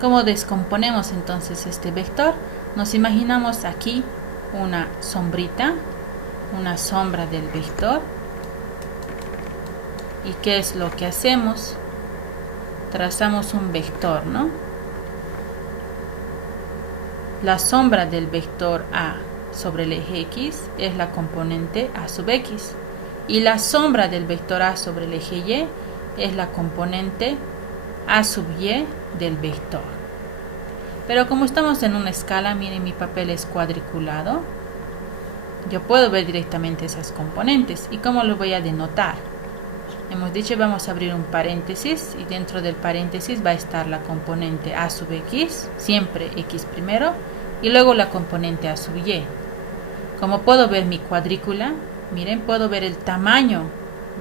¿Cómo descomponemos entonces este vector? Nos imaginamos aquí una sombrita, una sombra del vector. ¿Y qué es lo que hacemos? Trazamos un vector, ¿no? La sombra del vector A sobre el eje X es la componente A sub X. Y la sombra del vector A sobre el eje Y es la componente A sub Y del vector. Pero como estamos en una escala, miren, mi papel es cuadriculado. Yo puedo ver directamente esas componentes. ¿Y cómo lo voy a denotar? Hemos dicho, vamos a abrir un paréntesis y dentro del paréntesis va a estar la componente A sub X, siempre X primero, y luego la componente A sub Y. Como puedo ver mi cuadrícula, miren, puedo ver el tamaño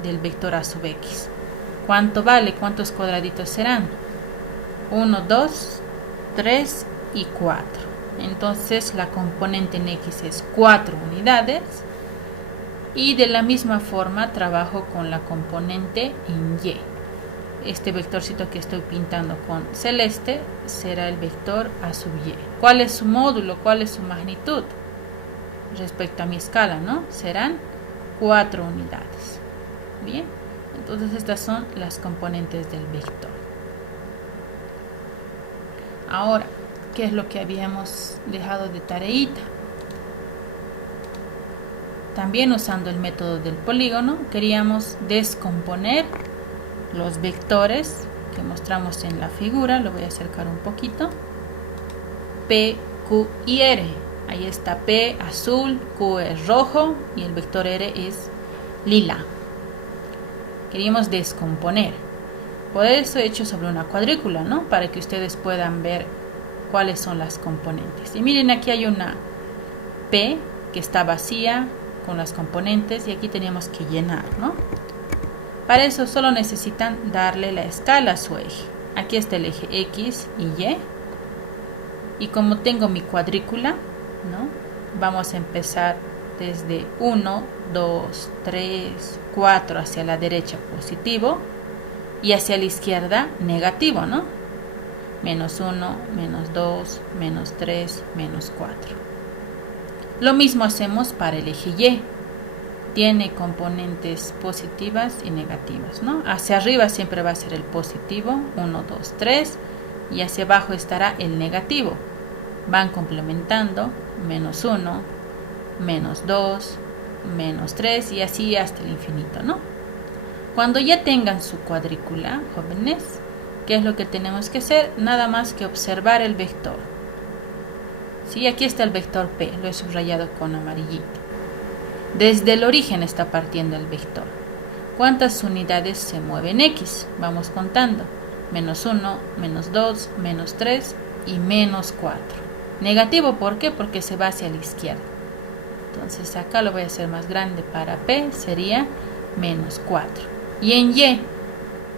del vector A sub X. ¿Cuánto vale? ¿Cuántos cuadraditos serán? 1, 2, 3 y 4. Entonces la componente en X es 4 unidades. Y de la misma forma trabajo con la componente en Y. Este vectorcito que estoy pintando con celeste será el vector A sub Y. ¿Cuál es su módulo? ¿Cuál es su magnitud? Respecto a mi escala, ¿no? Serán 4 unidades. Bien, entonces estas son las componentes del vector. Ahora, ¿qué es lo que habíamos dejado de tareita? También usando el método del polígono, queríamos descomponer los vectores que mostramos en la figura. Lo voy a acercar un poquito. P, Q y R. Ahí está P azul, Q es rojo y el vector R es lila. Queríamos descomponer. Por eso he hecho sobre una cuadrícula, ¿no? Para que ustedes puedan ver cuáles son las componentes. Y miren, aquí hay una P que está vacía con las componentes y aquí teníamos que llenar, ¿no? Para eso solo necesitan darle la escala a su eje. Aquí está el eje X y Y. Y como tengo mi cuadrícula, ¿no? Vamos a empezar desde 1, 2, 3, 4 hacia la derecha positivo y hacia la izquierda negativo, ¿no? Menos 1, menos 2, menos 3, menos 4. Lo mismo hacemos para el eje Y. Tiene componentes positivas y negativas, ¿no? Hacia arriba siempre va a ser el positivo, 1, 2, 3, y hacia abajo estará el negativo. Van complementando, menos 1, menos 2, menos 3 y así hasta el infinito, ¿no? Cuando ya tengan su cuadrícula, jóvenes, ¿qué es lo que tenemos que hacer? Nada más que observar el vector. Sí, aquí está el vector P, lo he subrayado con amarillito. Desde el origen está partiendo el vector. ¿Cuántas unidades se mueven X? Vamos contando. Menos 1, menos 2, menos 3 y menos 4. Negativo, ¿por qué? Porque se va hacia la izquierda. Entonces acá lo voy a hacer más grande para P, sería menos 4. Y en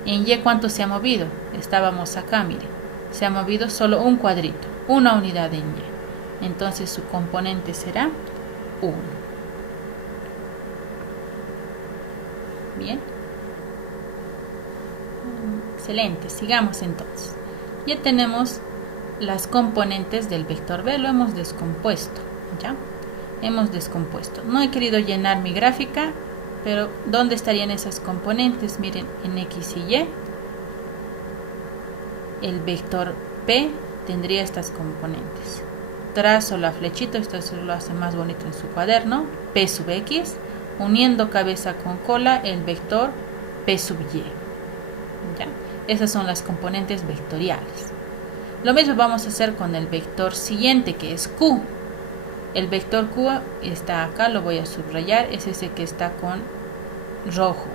Y ¿cuánto se ha movido? Estábamos acá, miren. Se ha movido solo un cuadrito, una unidad en Y. Entonces su componente será 1. Bien. Excelente, sigamos entonces. Ya tenemos las componentes del vector B, lo hemos descompuesto. ¿Ya? Hemos descompuesto. No he querido llenar mi gráfica, pero ¿dónde estarían esas componentes? Miren, en X y Y. El vector P tendría estas componentes. Trazo la flechita, esto lo hace más bonito en su cuaderno, P sub X, uniendo cabeza con cola el vector P sub Y. ¿Ya? Esas son las componentes vectoriales. Lo mismo vamos a hacer con el vector siguiente, que es Q. El vector Q está acá, lo voy a subrayar, es ese que está con rojo.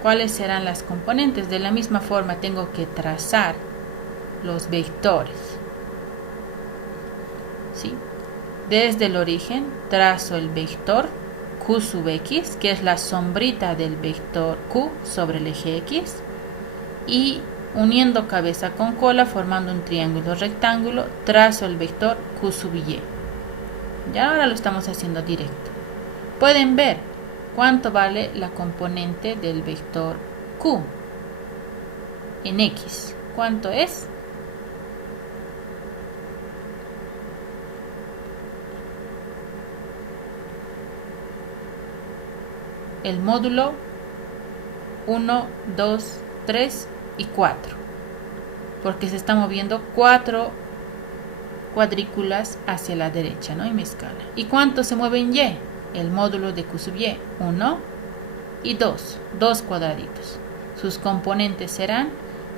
¿Cuáles serán las componentes? De la misma forma tengo que trazar los vectores. ¿Sí? Desde el origen trazo el vector Q sub X, que es la sombrita del vector Q sobre el eje X, y uniendo cabeza con cola, formando un triángulo rectángulo, trazo el vector Q sub Y. Ya ahora lo estamos haciendo directo. Pueden ver cuánto vale la componente del vector Q en X. ¿Cuánto es? El módulo 1, 2, 3 y 4. Porque se está moviendo 4 cuadrículas hacia la derecha, ¿no? En mi escala. ¿Y cuánto se mueve en Y? El módulo de Q sub Y, 1 y 2, 2 cuadraditos. Sus componentes serán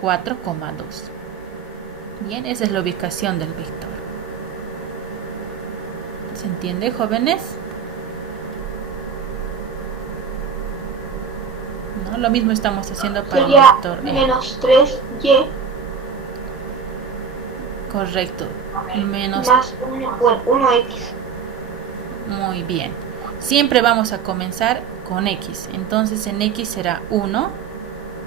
4,2. Bien, esa es la ubicación del vector. ¿Se entiende, jóvenes? ¿No? Lo mismo estamos haciendo para el vector E. Menos 3y. Correcto. Menos más 1x. Muy bien. Siempre vamos a comenzar con x. Entonces en x será 1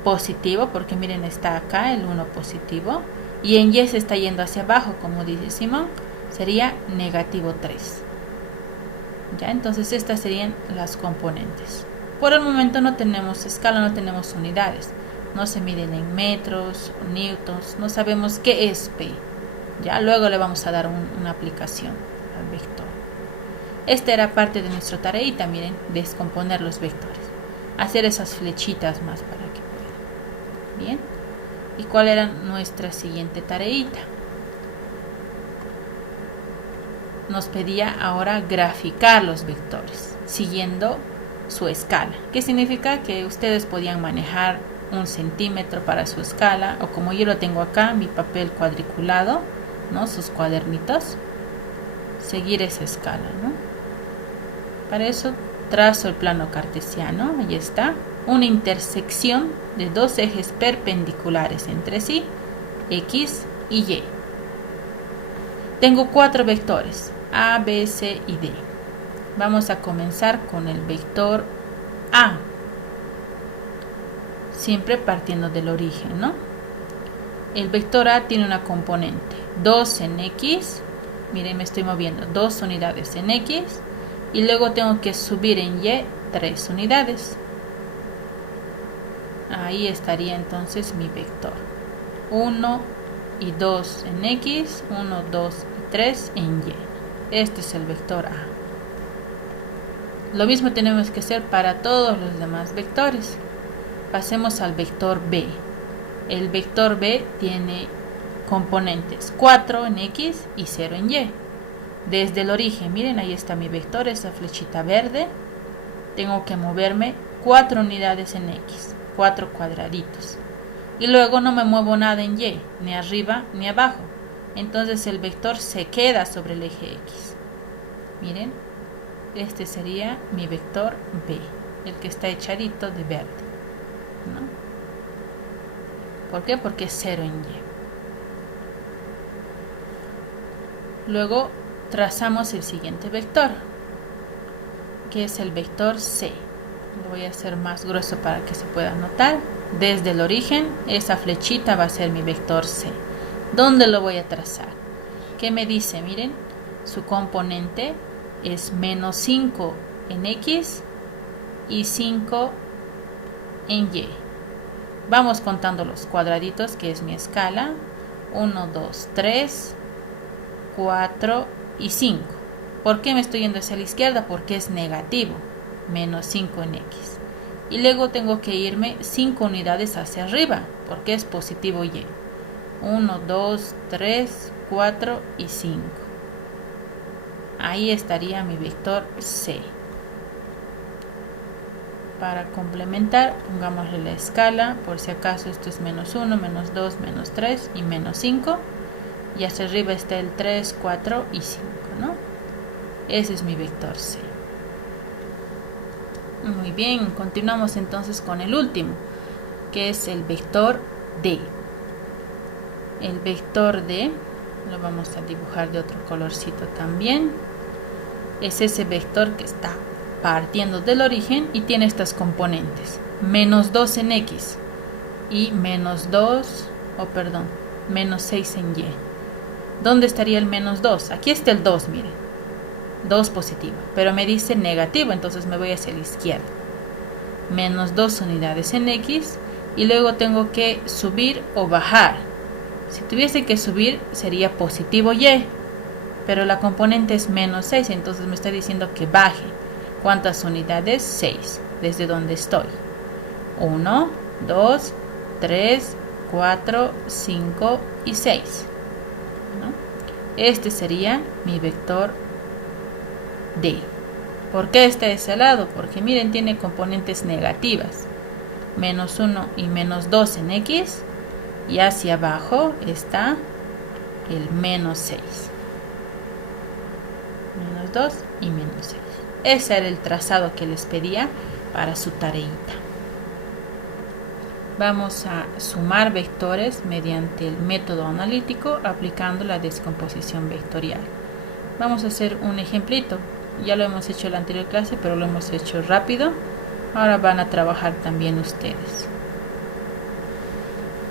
positivo, porque miren, está acá el 1 positivo. Y en y se está yendo hacia abajo, como dice Simón, sería negativo 3. Ya, entonces estas serían las componentes. Por el momento no tenemos escala, no tenemos unidades. No se miden en metros, newtons, no sabemos qué es P. Ya, luego le vamos a dar una aplicación al vector. Esta era parte de nuestra tareita, miren, descomponer los vectores. Hacer esas flechitas más para que puedan. Bien. ¿Y cuál era nuestra siguiente tareita? Nos pedía ahora graficar los vectores, siguiendo su escala. ¿Qué significa? Que ustedes podían manejar 1 centímetro para su escala, o como yo lo tengo acá, mi papel cuadriculado, ¿no? Sus cuadernitos, seguir esa escala, ¿no? Para eso trazo el plano cartesiano. Ahí está, una intersección de dos ejes perpendiculares entre sí, X y Y. Tengo 4 vectores, A, B, C y D. Vamos a comenzar con el vector A, siempre partiendo del origen, ¿no? El vector A tiene una componente 2 en X, miren, me estoy moviendo 2 unidades en X, y luego tengo que subir en Y 3 unidades. Ahí estaría entonces mi vector 1 y 2 en X, 1, 2 y 3 en Y. Este es el vector A. Lo mismo tenemos que hacer para todos los demás vectores. Pasemos al vector B. El vector B tiene componentes 4 en X y 0 en Y. Desde el origen, miren, ahí está mi vector, esa flechita verde. Tengo que moverme 4 unidades en X, 4 cuadraditos. Y luego no me muevo nada en Y, ni arriba ni abajo. Entonces el vector se queda sobre el eje X. Miren, este sería mi vector B, el que está echadito de verde, ¿no? ¿Por qué? Porque es 0 en Y. Luego trazamos el siguiente vector, que es el vector C. Lo voy a hacer más grueso para que se pueda notar. Desde el origen, esa flechita va a ser mi vector C. ¿Dónde lo voy a trazar? ¿Qué me dice? Miren, su componente es menos 5 en X y 5 en Y. Vamos contando los cuadraditos, que es mi escala. 1, 2, 3, 4 y 5. ¿Por qué me estoy yendo hacia la izquierda? Porque es negativo, menos 5 en X. Y luego tengo que irme 5 unidades hacia arriba, porque es positivo Y. 1, 2, 3, 4 y 5. Ahí estaría mi vector C. Para complementar, pongámosle la escala, por si acaso esto es menos 1, menos 2, menos 3 y menos 5. Y hacia arriba está el 3, 4 y 5, ¿no? Ese es mi vector C. Muy bien, continuamos entonces con el último, que es el vector D. El vector D lo vamos a dibujar de otro colorcito también. Es ese vector que está partiendo del origen y tiene estas componentes: menos 2 en X y menos 6 en Y. ¿Dónde estaría el menos 2? Aquí está el 2, miren. 2 positivo, pero me dice negativo, entonces me voy hacia la izquierda. Menos 2 unidades en X y luego tengo que subir o bajar Si tuviese que subir sería positivo y, pero la componente es menos 6, entonces me está diciendo que baje. ¿Cuántas unidades? 6, desde donde estoy. 1, 2, 3, 4, 5 y 6. ¿No? Este sería mi vector D. ¿Por qué está de ese lado? Porque miren, tiene componentes negativas. Menos 1 y menos 2 en X. Y hacia abajo está el menos 6. Menos 2 y menos 6. Ese era el trazado que les pedía para su tareita. Vamos a sumar vectores mediante el método analítico aplicando la descomposición vectorial. Vamos a hacer un ejemplito. Ya lo hemos hecho en la anterior clase, pero lo hemos hecho rápido. Ahora van a trabajar también ustedes.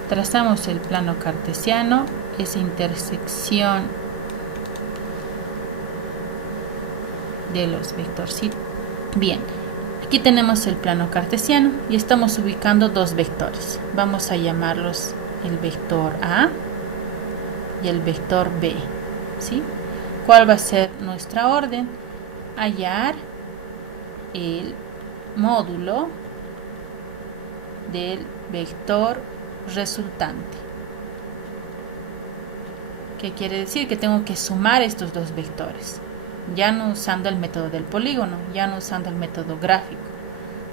Trazamos el plano cartesiano, esa intersección de los vectorcitos. Bien, aquí tenemos el plano cartesiano y estamos ubicando dos vectores. Vamos a llamarlos el vector A y el vector B. ¿Sí? ¿Cuál va a ser nuestra orden? Hallar el módulo del vector resultante. ¿Qué quiere decir? Que tengo que sumar estos dos vectores, ya no usando el método del polígono, ya no usando el método gráfico,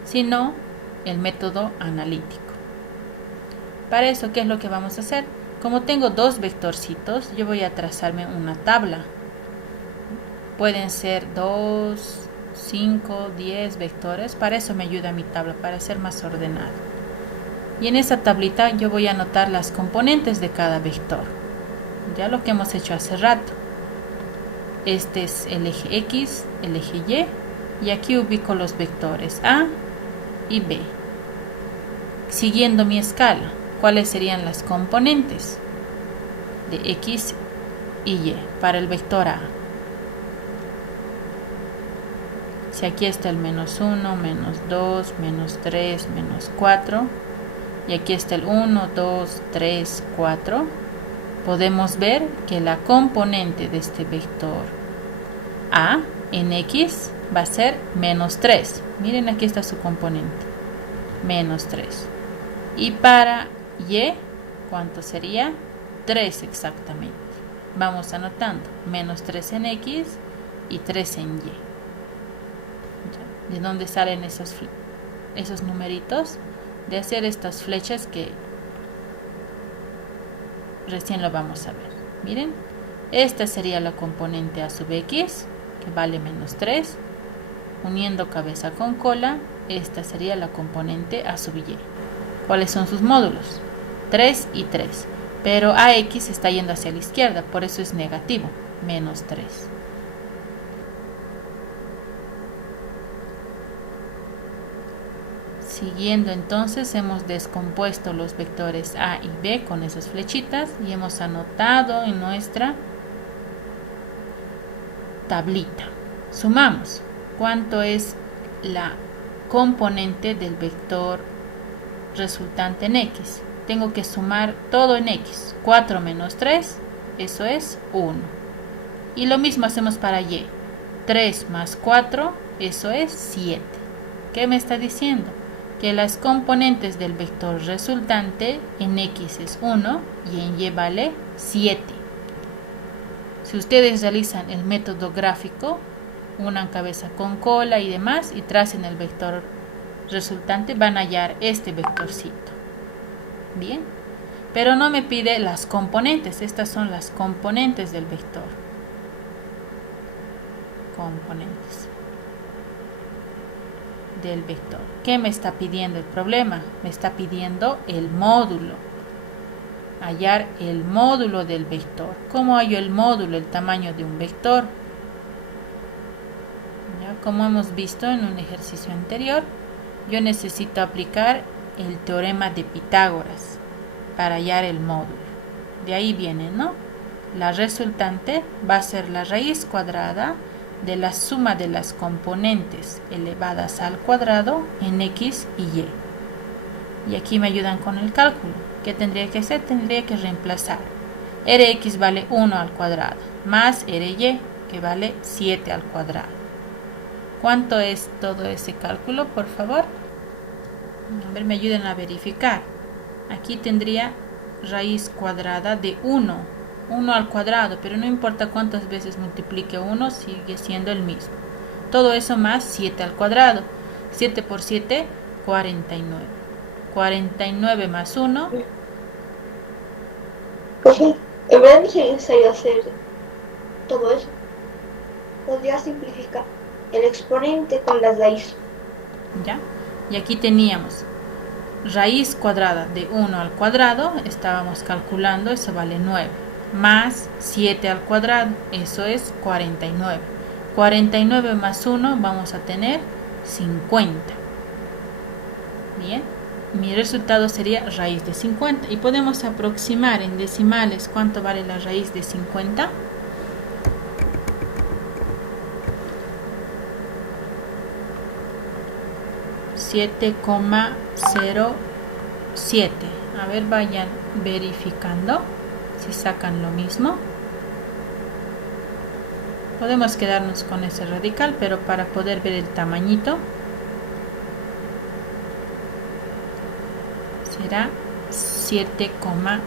sino el método analítico. Para eso, ¿qué es lo que vamos a hacer? Como tengo dos vectorcitos, yo voy a trazarme una tabla. Pueden ser 2, 5, 10 vectores. Para eso me ayuda mi tabla, para ser más ordenado. Y en esa tablita yo voy a anotar las componentes de cada vector. Ya lo que hemos hecho hace rato. Este es el eje X, el eje Y. Y aquí ubico los vectores A y B. Siguiendo mi escala, ¿cuáles serían las componentes de X y Y para el vector A? Si aquí está el menos 1, menos 2, menos 3, menos 4, y aquí está el 1, 2, 3, 4, podemos ver que la componente de este vector A en X va a ser menos 3. Miren, aquí está su componente, menos 3. Y para Y, ¿cuánto sería? 3 exactamente. Vamos anotando, menos 3 en X y 3 en Y. ¿De dónde salen esos numeritos? De hacer estas flechas que recién lo vamos a ver. Miren, esta sería la componente A sub X, que vale menos 3. Uniendo cabeza con cola, esta sería la componente A sub Y. ¿Cuáles son sus módulos? 3 y 3. Pero AX está yendo hacia la izquierda, por eso es negativo, menos 3. Siguiendo entonces, hemos descompuesto los vectores A y B con esas flechitas y hemos anotado en nuestra tablita. Sumamos. ¿Cuánto es la componente del vector resultante en X? Tengo que sumar todo en X. 4 menos 3, eso es 1. Y lo mismo hacemos para Y. 3 más 4, eso es 7. ¿Qué me está diciendo? Que las componentes del vector resultante en X es 1 y en Y vale 7. Si ustedes realizan el método gráfico, unan cabeza con cola y demás y tracen el vector resultante, van a hallar este vectorcito. Bien, pero no me pide las componentes. Estas son las componentes del vector. Componentes del vector. ¿Qué me está pidiendo el problema? Me está pidiendo el módulo. Hallar el módulo del vector. ¿Cómo hallo el módulo, el tamaño de un vector? ¿Ya? Como hemos visto en un ejercicio anterior, yo necesito aplicar el teorema de Pitágoras para hallar el módulo. De ahí viene, ¿no? La resultante va a ser la raíz cuadrada de la suma de las componentes elevadas al cuadrado en X y Y. Y aquí me ayudan con el cálculo. ¿Qué tendría que hacer? Tendría que reemplazar. Rx vale 1 al cuadrado más Ry, que vale 7 al cuadrado. ¿Cuánto es todo ese cálculo, por favor? A ver, me ayuden a verificar. Aquí tendría raíz cuadrada de 1 al cuadrado, pero no importa cuántas veces multiplique 1, sigue siendo el mismo. Todo eso más 7 al cuadrado. 7 por 7, 49. 49 más 1. Profe, en verdad no sería necesario hacer todo eso. Podría simplificar el exponente con las raíces. ¿Ya? Y aquí teníamos raíz cuadrada de 1 al cuadrado, estábamos calculando, eso vale 9, más 7 al cuadrado, eso es 49. 49 más 1 vamos a tener 50. Bien, mi resultado sería raíz de 50. Y podemos aproximar en decimales cuánto vale la raíz de 50. $7,07. A ver, vayan verificando si sacan lo mismo. Podemos quedarnos con ese radical, pero para poder ver el tamañito será 7,07.